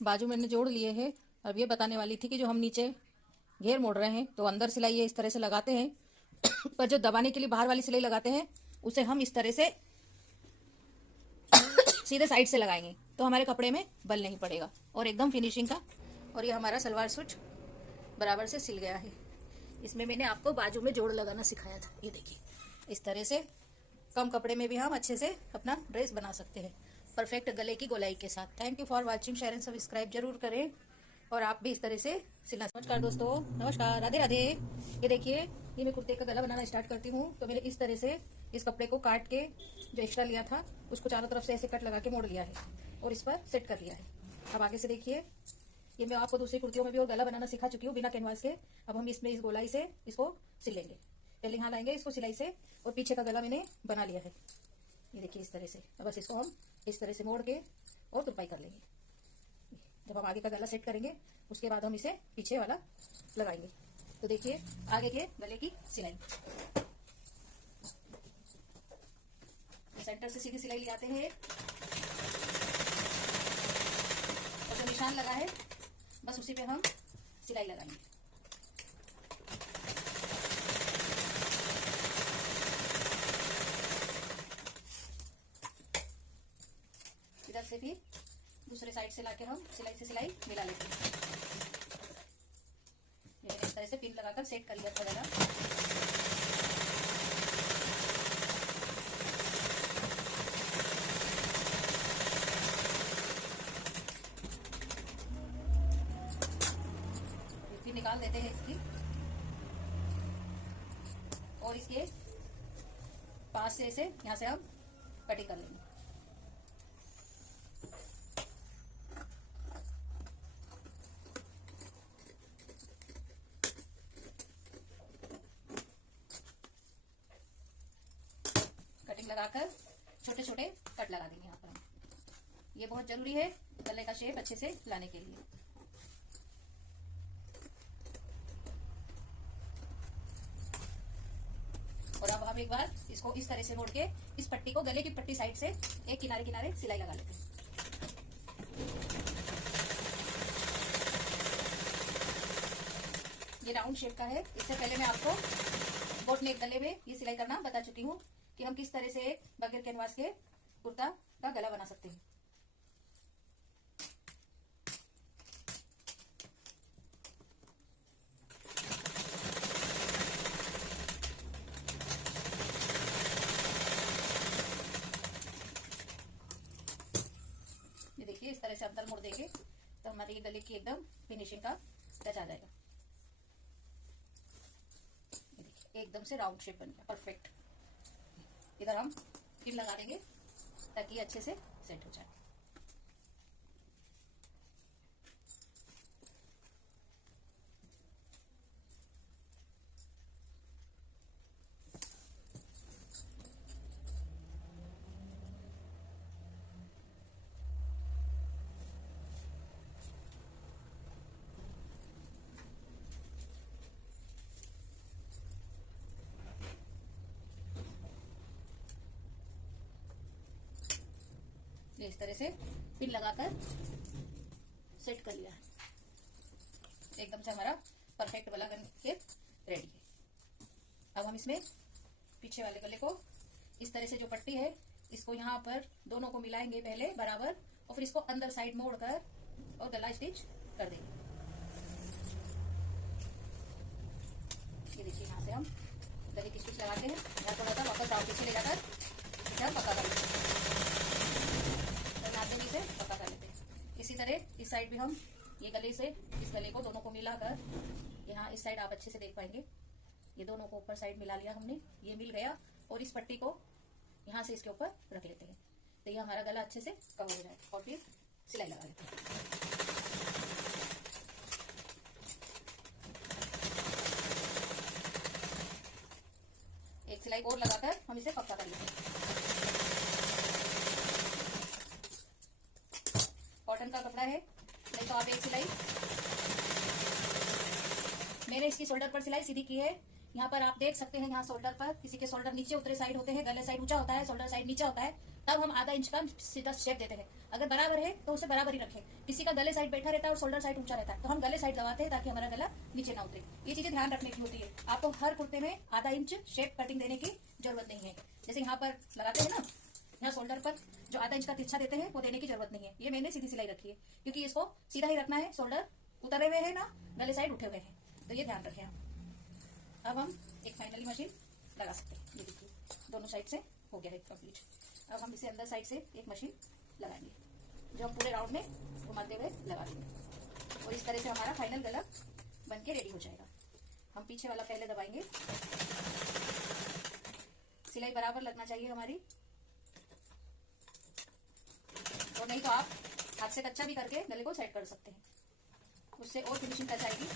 बाजू मैंने जोड़ लिए हैं। अब ये बताने वाली थी कि जो हम नीचे घेर मोड़ रहे हैं तो अंदर सिलाई ये इस तरह से लगाते हैं पर जो दबाने के लिए बाहर वाली सिलाई लगाते हैं उसे हम इस तरह से सीधे साइड से लगाएंगे तो हमारे कपड़े में बल नहीं पड़ेगा और एकदम फिनिशिंग का। और ये हमारा सलवार सूट बराबर से सिल गया है। इसमें मैंने आपको बाजू में जोड़ लगाना सिखाया था। ये देखिए इस तरह से कम कपड़े में भी हम अच्छे से अपना ड्रेस बना सकते हैं परफेक्ट गले की गोलाई के साथ। Thank you for watching, share and subscribe जरूर करें और आप भी इस तरह से सिलना। नमस्कार दोस्तों, नमस्कार, राधे राधे। ये देखिए ये मैं कुर्ते का गला बनाना स्टार्ट करती हूँ तो मैंने इस तरह से इस कपड़े को काट के जो एक्स्ट्रा लिया था उसको चारों तरफ से ऐसे कट लगा के मोड़ लिया है और इस पर सेट कर लिया है। अब आगे से देखिए ये मैं आपको दूसरी कुर्तियों में भी और गला बनाना सिखा चुकी हूँ बिना कैनवास के। अब हम इसमें इस गोलाई से इसको सिल लेंगे। पहले यहाँ लाएंगे इसको सिलाई से और पीछे का गला मैंने बना लिया है। ये देखिए इस तरह से। अब बस इसको हम इस तरह से मोड़ के और तुरपाई कर लेंगे। जब हम आगे का गला सेट करेंगे उसके बाद हम इसे पीछे वाला लगाएंगे। तो देखिए आगे के गले की सिलाई सेंटर से सीधी सिलाई ले आते हैं और जो निशान लगा है बस उसी पे हम सिलाई लगाएंगे। इधर से भी दूसरे साइड से लाके हम सिलाई से सिलाई मिला लेते हैं। इस तरह से पिन लगाकर सेट कर लिया था जरा। फिर निकाल देते हैं इसकी और इसके पास से इसे यहाँ से हम कटिंग कर लेंगे। कटिंग लगाकर छोटे छोटे कट लगा देंगे यहाँ पर हम। ये बहुत जरूरी है गले का शेप अच्छे से लाने के लिए। और अब हम एक बार इसको इस तरह से मोड़ के इस पट्टी को गले की पट्टी साइड से एक किनारे किनारे सिलाई लगा लेते हैं। ये राउंड शेप का है। इससे पहले मैं आपको बोट नेक गले में ये सिलाई करना बता चुकी हूँ कि हम किस तरह से एक बगैर कैनवास के कुर्ता का गला बना सकते हैं। ये देखिए इस तरह से अंदर मोड़ देंगे तो हमारे ये गले की एकदम फिनिशिंग का टच आ जाएगा। एकदम से राउंड शेप बन गया परफेक्ट। इधर हम पिन लगा देंगे ताकि अच्छे से सेट हो जाए। इस तरह से पिन लगाकर सेट कर लिया है। एकदम से हमारा परफेक्ट गला बन के रेडी है। अब हम इसमें पीछे वाले गले को इस तरह से जो पट्टी है इसको यहाँ पर दोनों को मिलाएंगे पहले बराबर और फिर इसको अंदर साइड मोड़ कर और गला स्टिच कर देंगे। ये देखिए यहाँ से हम गले की स्टिच लगाते हैं। यहाँ थोड़ा सा वापस राउंड पीछे ले जाकर इसे हम पक्का कर लेते हैं। से पक्का कर लेते हैं। इसी तरह इस साइड भी हम ये गले से इस गले को दोनों को मिलाकर यहाँ इस साइड आप अच्छे से देख पाएंगे ये दोनों को ऊपर साइड मिला लिया हमने। ये मिल गया और इस पट्टी को यहाँ से इसके ऊपर रख लेते हैं तो ये हमारा गला अच्छे से कवर हो जाए और फिर सिलाई लगा लेते हैं। एक सिलाई और लगाकर हम इसे पक्का कर लेते हैं। कॉटन का कपड़ा है नहीं तो आप एक सिलाई, मैंने इसकी शोल्डर पर सिलाई सीधी की है। यहाँ पर आप देख सकते हैं यहाँ शोल्डर पर किसी के शोल्डर नीचे उतरे साइड होते हैं, गले साइड ऊंचा होता है, शोल्डर साइड नीचा होता है, तब हम आधा इंच का सीधा शेप देते हैं। अगर बराबर है तो उसे बराबर ही रखें। किसी का गले साइड बैठा रहता है और शोल्डर साइड ऊंचा रहता है, तो हम गले साइड दबाते हैं ताकि हमारा गला नीचे ना उतरे। ये चीजें ध्यान रखने की होती है। आपको हर कुर्ते में आधा इंच शेप कटिंग देने की जरूरत नहीं है। जैसे यहाँ पर लगाते हैं ना, यहाँ शोल्डर पर जो आधा इंच का तिरछा देते हैं वो देने की जरूरत नहीं है। ये मैंने सीधी सिलाई रखी है क्योंकि इसको सीधा ही रखना है, शोल्डर उतरे हुए है ना गले साइड उठे हुए हैं, तो ये ध्यान रखें आप। अब हम एक फाइनली मशीन लगा सकते हैं। ये देखिए दोनों साइड से हो गया है कंप्लीट। अब हम इसे अंदर साइड से एक मशीन लगाएंगे जो हम पूरे राउंड में घुमाते हुए लगा देंगे, और इस तरह से हमारा फाइनल गला बन के रेडी हो जाएगा। हम पीछे वाला पहले दबाएंगे। सिलाई बराबर लगना चाहिए हमारी, और नहीं तो आप हाथ से कच्चा भी करके गले को सेट कर सकते हैं, उससे और फिनिशिंग टच आएगी।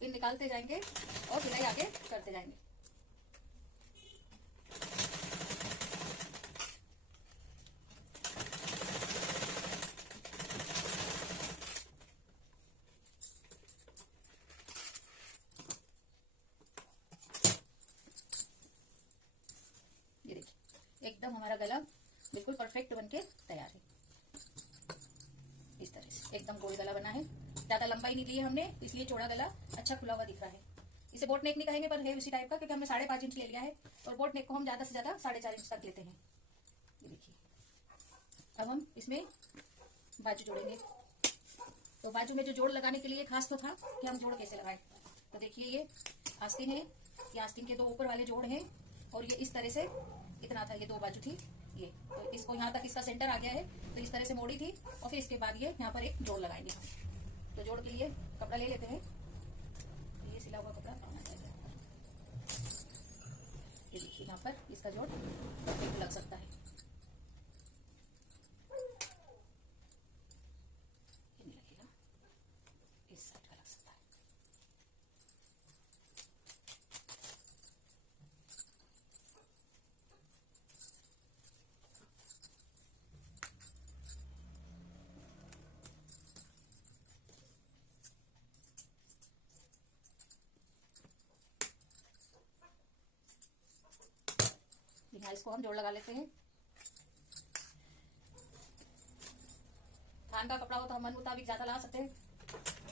पिन निकालते जाएंगे और सिलाई आगे करते जाएंगे। ये देखिए एकदम हमारा गला बिल्कुल परफेक्ट बनके तैयार है। इस तरह से एकदम गोल गला बना है। ज्यादा लंबाई नहीं ली है हमने, इसलिए चौड़ा गला अच्छा खुला हुआ दिख रहा है। इसे बोट नेक नहीं कहेंगे पर है उसी टाइप का, क्योंकि हमने 5.5 इंच ले लिया है और बोट नेक को हम ज्यादा से ज्यादा 4.5 इंच तक लेते हैं। ये देखिए अब हम इसमें बाजू जोड़ेंगे। तो बाजू में जो जोड़ लगाने के लिए खास तो था कि हम जोड़ कैसे लगाएं। तो देखिए ये आस्तीन है, ये आस्तीन के 2 ऊपर वाले जोड़ हैं, और ये इस तरह से इतना था, ये 2 बाजू थी ये, तो इसको यहाँ तक इसका सेंटर आ गया है, तो इस तरह से मोड़ी थी, और फिर इसके बाद ये यहाँ पर एक जोड़ लगाएंगे हम। तो जोड़ के लिए कपड़ा ले लेते हैं। तो ये सिला हुआ कपड़ा आना चाहिए। ये देखिए यहाँ पर इसका जोड़ लग सकता है, ये नहीं लगेगा, इस साइड का लग सकता है। यहाँ इसको हम जोड़ लगा लेते हैं। थान का कपड़ा हो तो हम मन मुताबिक ज्यादा लगा सकते हैं,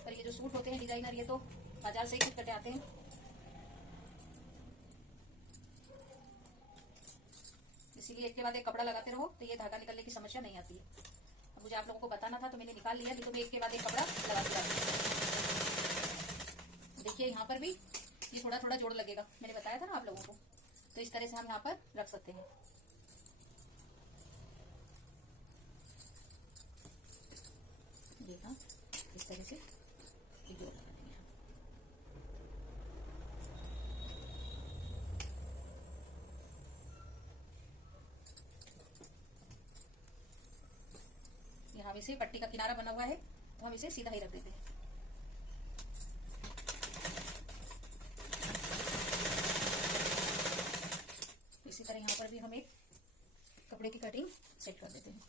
पर ये जो सूट होते हैं डिजाइनर, ये तो बाजार से ही खुद कटे आते हैं। इसीलिए एक के बाद एक कपड़ा लगाते रहो तो ये धागा निकलने की समस्या नहीं आती है। अब मुझे आप लोगों को बताना था तो मैंने निकाल लिया, नहीं तो मैं एक के बाद एक कपड़ा लगाती रहती। देखिए यहाँ पर भी ये थोड़ा थोड़ा जोड़ लगेगा, मैंने बताया था ना आप लोगों को। तो इस तरह से हम यहाँ पर रख सकते हैं। देखा इस तरह से ये जोड़ लगा देंगे। यहाँ इसे पट्टी का किनारा बना हुआ है तो हम इसे सीधा ही रख देते हैं। इसी तरह यहाँ पर भी हम एक कपड़े की कटिंग सेट कर देते हैं।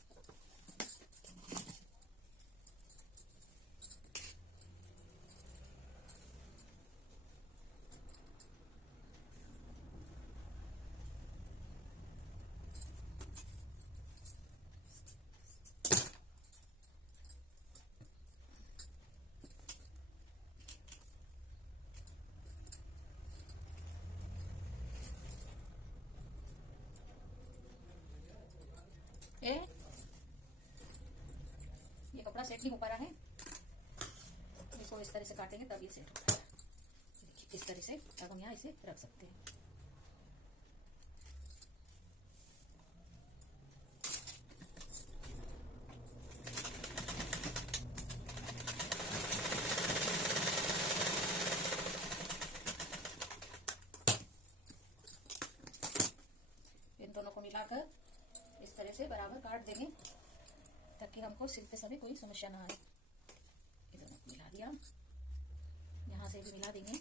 ये कपड़ा सेट नहीं हो पा रहा है, इसको इस तरह से काटेंगे तब ये सेट होगा। देखिए इस तरह से अब हम यहाँ इसे रख सकते हैं। इन दोनों को मिलाकर इस तरह से बराबर काट देंगे ताकि हमको सिलते समय कोई समस्या ना आए। इधर मिला दिया, यहाँ यहाँ से भी मिला देंगे।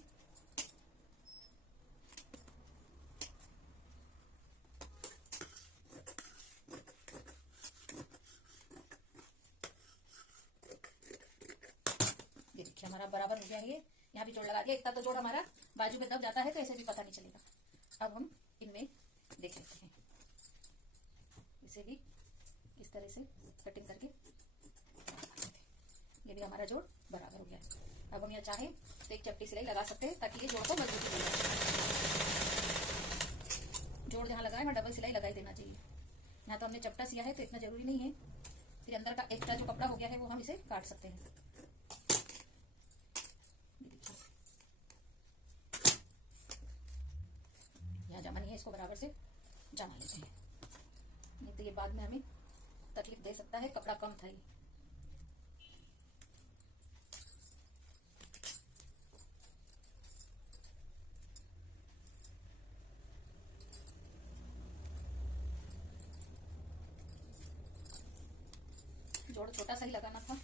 ये देखिए हमारा बराबर हो गया है। ये यहाँ भी जोड़ लगा दिया। इतना तो जोड़ हमारा बाजू में दब जाता है तो ऐसे भी पता नहीं चलेगा। अब हम इनमें देख लेते हैं, इसे भी इस तरह से कटिंग करके ये भी हमारा जोड़ बराबर हो गया है। अब हम यहाँ चाहें तो एक चपटी सिलाई लगा सकते हैं ताकि ये जोड़ को मजबूती मिले। जोड़ जहाँ लगाए वहाँ डबल सिलाई लगाई देना चाहिए। यहाँ तो हमने चपटा सिया है तो इतना जरूरी नहीं है। फिर अंदर का एक्स्ट्रा जो कपड़ा हो गया है वो हम इसे काट सकते हैं। यहाँ जमा नहीं है, इसको बराबर से जमा लेते हैं, नहीं तो ये बाद में हमें तकलीफ दे सकता है। कपड़ा कम था ये। जोड़ छोटा सा ही लगाना था,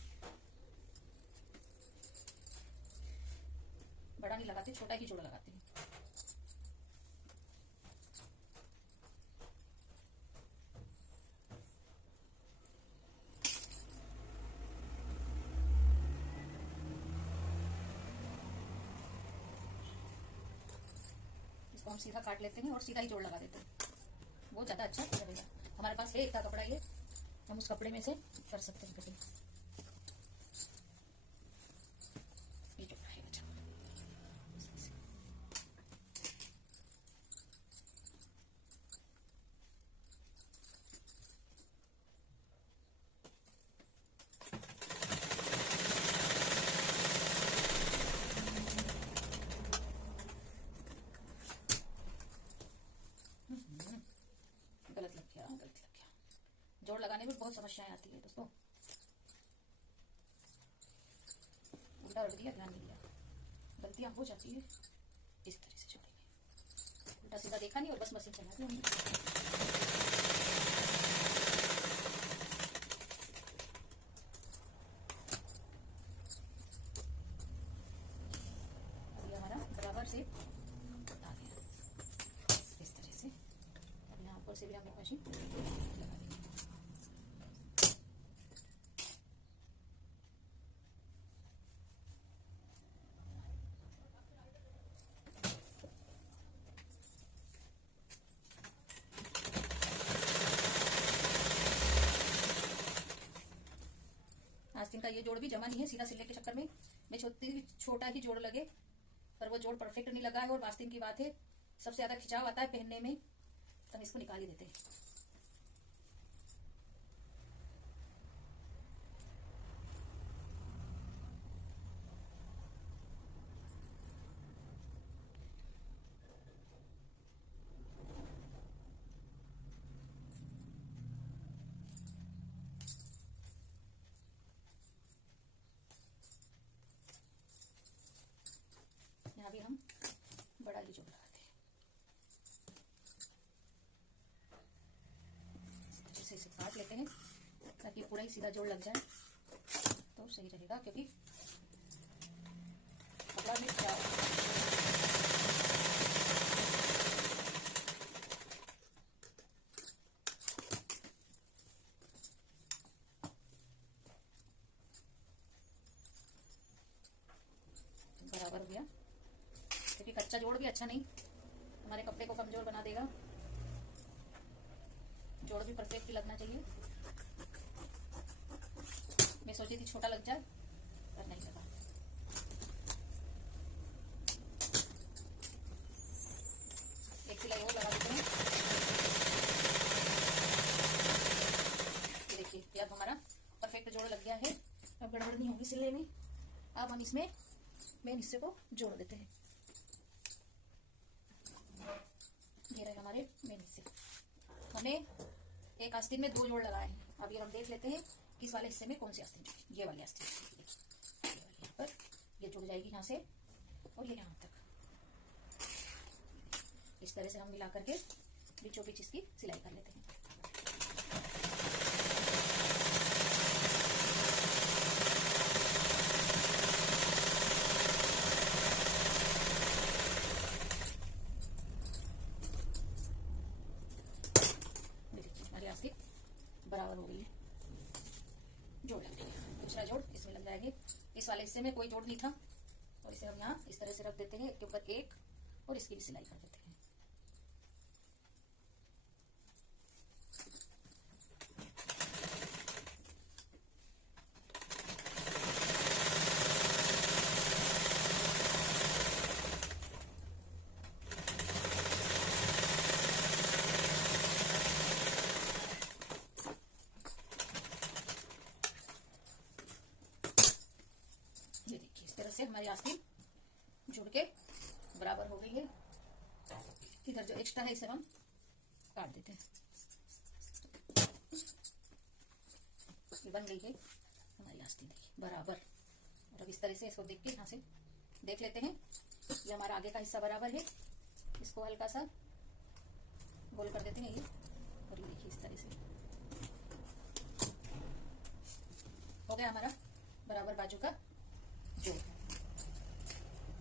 बड़ा नहीं लगाते, छोटा ही जोड़ लगाते हैं। इसको हम सीधा काट लेते हैं और सीधा ही जोड़ लगा देते हैं, वो ज्यादा अच्छा लगेगा। हमारे पास है इतना कपड़ा, ये हम उस कपड़े में से कर सकते हैं कटिंग। ये जो है अच्छा, गलत लग गया, गलत लग गया। जोड़ लगाने में बहुत समस्याएं आती है दोस्तों। उल्टा रख दिया, ध्यान नहीं दिया, गलतियां हो जाती है। इस तरह से जोड़ेंगे, उल्टा सीधा देखा नहीं और बस मशीन चला दी हमने। अभी हमारा बराबर से आ गया इस तरह से। अब यहाँ ऊपर से भी हम मशीन लगा देंगे। आस्तीन का ये जोड़ भी जमा नहीं है, सीधा सिलने के चक्कर में मैं छोटा ही जोड़ लगे, पर वो जोड़ परफेक्ट नहीं लगा है। और आस्तीन की बात है, सबसे ज्यादा खिंचाव आता है पहनने में, तो हम इसको निकाल ही देते हैं। यहाँ भी हम बड़ा ही जोड़ लगाते हैं, जैसे इसे काट लेते हैं ताकि पूरा ही सीधा जोड़ लग जाए तो सही रहेगा, क्योंकि कपड़ा में क्या बराबर हो गया, क्योंकि कच्चा जोड़ भी अच्छा नहीं, हमारे कपड़े को कमजोर बना देगा। जोड़ भी परफेक्ट ही लगना चाहिए। मैं सोची थी छोटा लग जाए, पर नहीं लगा। एक सिलाई और लगा देते हैं। ये देखिए, अब हमारा परफेक्ट जोड़ लग गया है। अब गड़बड़ नहीं होगी सिलने में। अब हम इसमें मेन हिस्से को जोड़ देते हैं। ये रहे हमारे मेन हिस्से। हमें एक आस्तीन में 2 जोड़ लगाए हैं। अब ये हम देख लेते हैं किस वाले हिस्से में कौन सी आस्तीन जोड़ी। ये वाली आस्तीन, ये वाली यहाँ पर ये जुड़ जाएगी यहाँ से और ये यहाँ तक। इस तरह से हम मिला करके बीचों बीच इसकी सिलाई कर लेते हैं। जाएंगे। इस वाले हिस्से में कोई जोड़ नहीं था, और इसे हम यहाँ इस तरह से रख देते हैं एक के ऊपर एक, और इसकी भी सिलाई कर देते हैं। ये देखिए इस तरह से हमारी आस्तीन जुड़ के बराबर हो गई है। इधर जो एक्स्ट्रा है इसे हम काट देते हैं। ये बन गई है हमारी आस्तीन, देखिए बराबर। और अब इस तरह से इसको देख के यहाँ से देख लेते हैं। ये हमारा आगे का हिस्सा बराबर है, इसको हल्का सा गोल कर देते हैं ये, और ये देखिए इस तरह से हो गया हमारा बराबर बाजू का जोड़।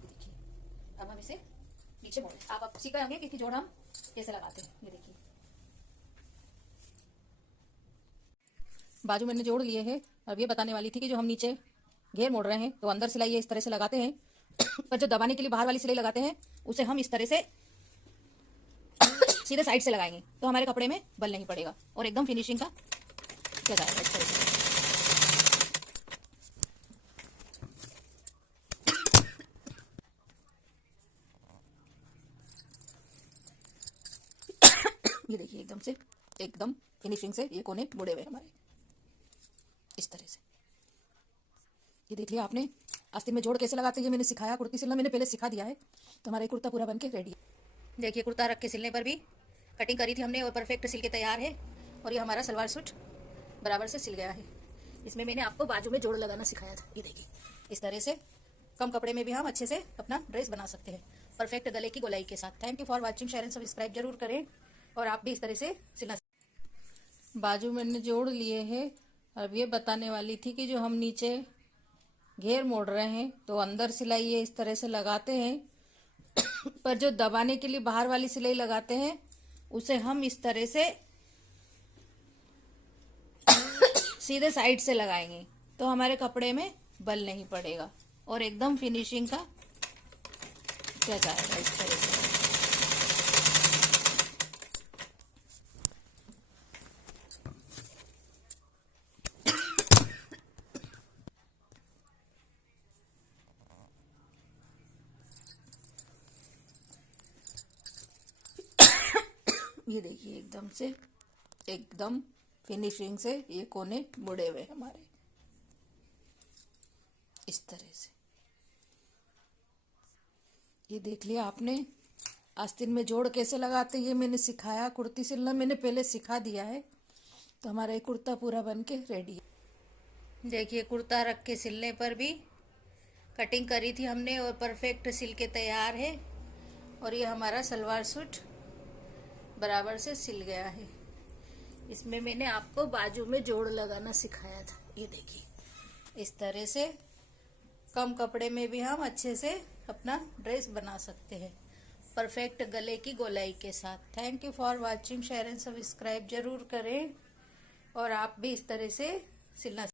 देखिए अब हम इसे नीचे मोड़, आप अब सीखा होंगे कि जोड़ हम कैसे लगाते हैं। ये देखिए बाजू मैंने जोड़ लिए हैं। अब ये बताने वाली थी कि जो हम नीचे घेर मोड़ रहे हैं तो अंदर सिलाई इस तरह से लगाते हैं, पर जो दबाने के लिए बाहर वाली सिलाई लगाते हैं उसे हम इस तरह से सीधे साइड से लगाएंगे तो हमारे कपड़े में बल नहीं पड़ेगा और एकदम फिनिशिंग का क्या जाएगा इस तरह से। ये देखिए एकदम फिनिशिंग से ये कोने मुड़े हुए हमारे इस तरह से। ये देख लिया आपने आस्तीन में जोड़ कैसे लगाते हैं, ये मैंने सिखाया। कुर्ती सिलना मैंने पहले सिखा दिया है, तो हमारा कुर्ता पूरा बनके रेडी है। देखिए कुर्ता रख के सिलने पर भी कटिंग करी थी हमने और परफेक्ट सिल के तैयार है। और ये हमारा सलवार सूट बराबर से सिल गया है। इसमें मैंने आपको बाजू में जोड़ लगाना सिखाया था। ये देखिए इस तरह से कम कपड़े में भी हम अच्छे से अपना ड्रेस बना सकते हैं, परफेक्ट गले की गोलाई के साथ। Thank you for watching, share and subscribe जरूर करें, और आप भी इस तरह से सिलना। बाजू मैंने जोड़ लिए हैं। अब ये बताने वाली थी कि जो हम नीचे घेर मोड़ रहे हैं तो अंदर सिलाई ये इस तरह से लगाते हैं पर जो दबाने के लिए बाहर वाली सिलाई लगाते हैं उसे हम इस तरह से सीधे साइड से लगाएंगे तो हमारे कपड़े में बल नहीं पड़ेगा और एकदम फिनिशिंग का क्या जाएगा इस तरह से। ये देखिए एकदम फिनिशिंग से ये कोने मुड़े हुए हमारे इस तरह से। ये देख लिया आपने आस्तीन में जोड़ कैसे लगाते, ये मैंने सिखाया। कुर्ती सिलना मैंने पहले सिखा दिया है, तो हमारा ये कुर्ता पूरा बन के रेडी है। देखिए कुर्ता रख के सिलने पर भी कटिंग करी थी हमने और परफेक्ट सिल के तैयार है। और ये हमारा सलवार सूट बराबर से सिल गया है। इसमें मैंने आपको बाजू में जोड़ लगाना सिखाया था। ये देखिए इस तरह से कम कपड़े में भी हम अच्छे से अपना ड्रेस बना सकते हैं, परफेक्ट गले की गोलाई के साथ। Thank you for watching, share and subscribe जरूर करें, और आप भी इस तरह से सिलना